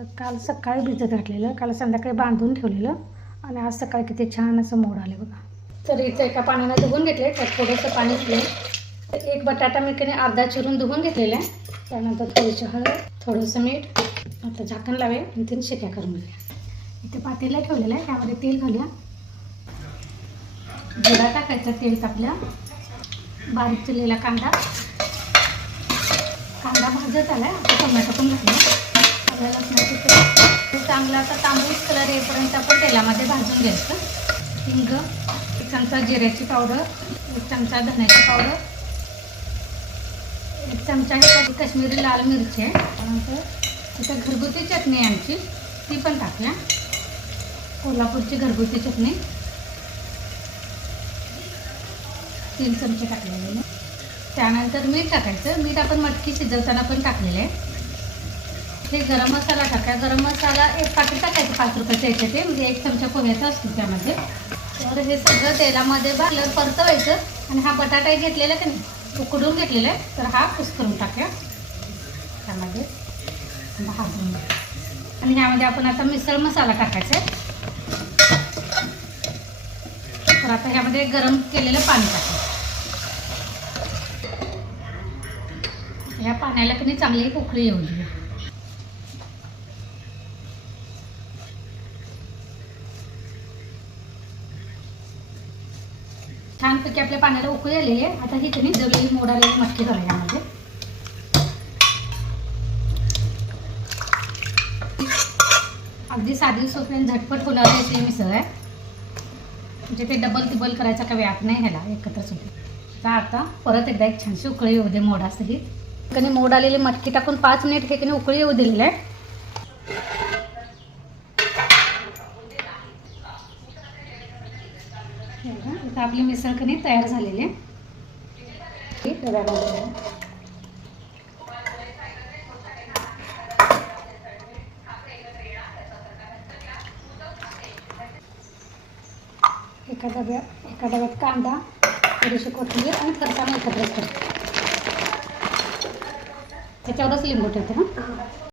काल सकाळी भिजत घातलेलं, काल संध्याकाळी बांधून ठेवलेलं आणि आज सकाळी किती छान असं मोड आले बघा. तर इथं एका पाण्यानं धुवून घेतले, त्यात थोडंसं पाणी घातलं. एक बटाटा मी कधी अर्धा चिरून धुवून घेतलेला आहे. त्यानंतर थोडीशी हळद, थोडंसं मीठ. आता झाकण लावे आणि 3 शिट्या करून घेऊया. इथे पातेलं ठेवलेलं आहे, त्यामध्ये तेल घालूया. जिरा टाकायचा, तेल टाकल्या. बारीक चिरलेला कांदा भाजत आला. आता टोमॅटो पण घातला. चांगला आता तांबूस कलर येईपर्यंत आपण तेलामध्ये भाजून घ्यायचं. हिंग, 1 चमचा जिऱ्याची पावडर, 1 चमचा धण्याची पावडर, 1 चमचा ही काश्मीरी लाल मिरची आहे. त्यानंतर इथं घरगुती चटणी आहे आमची, ती पण टाकल्या. कोल्हापूरची घरगुती चटणी 3 चमचे टाकलेले. त्यानंतर मीठ टाकायचं. मीठ आपण मटकी शिजवताना पण टाकलेलं आहे. हे गरम मसाला टाका. गरम मसाला एक पाकिट टाकायचं 5 रुपयाचं याचे, ते म्हणजे 1 चमचा पोह्याचा असतो त्यामध्ये. तर हे सगळं तेलामध्ये परतवायचं. आणि हा बटाटा घेतलेला की नाही, उकडून घेतलेला आहे, तर हा कुस्करून टाकूया त्यामध्ये भाजून. आणि ह्यामध्ये आपण आता मिसळ मसाला टाकायचा आहे. तर आता ह्यामध्ये गरम केलेलं पाणी टाकायचं. ह्या पाण्याला की नाही चांगली एक उकळी येऊ देऊया. छानपैकी आपल्या पाण्याला उकळी आलेली आहे. आता ही तुम्ही जवळी मोड आलेली मटकी घाला यामध्ये. अगदी साधी सोपी आणि झटपट होणारी अशी मिसळ आहे. म्हणजे ते डबल तिबल करायचा का व्याप नाही, ह्याला एकत्रच होते. तर आता परत एकदा एक छानशी उकळी येऊ दे मोडासहित. कधी मोड आलेली मटकी टाकून 5 मिनिट हे कधी उकळी येऊ दिलेली आहे. आता आपली मिसळ कणी तयार झालेली आहे. एका डब्यात कांदा, थोडीशी कोथिंबीर आणि फरसाण एकत्रच करतो. त्याच्यावरच लिंबू ठेवते.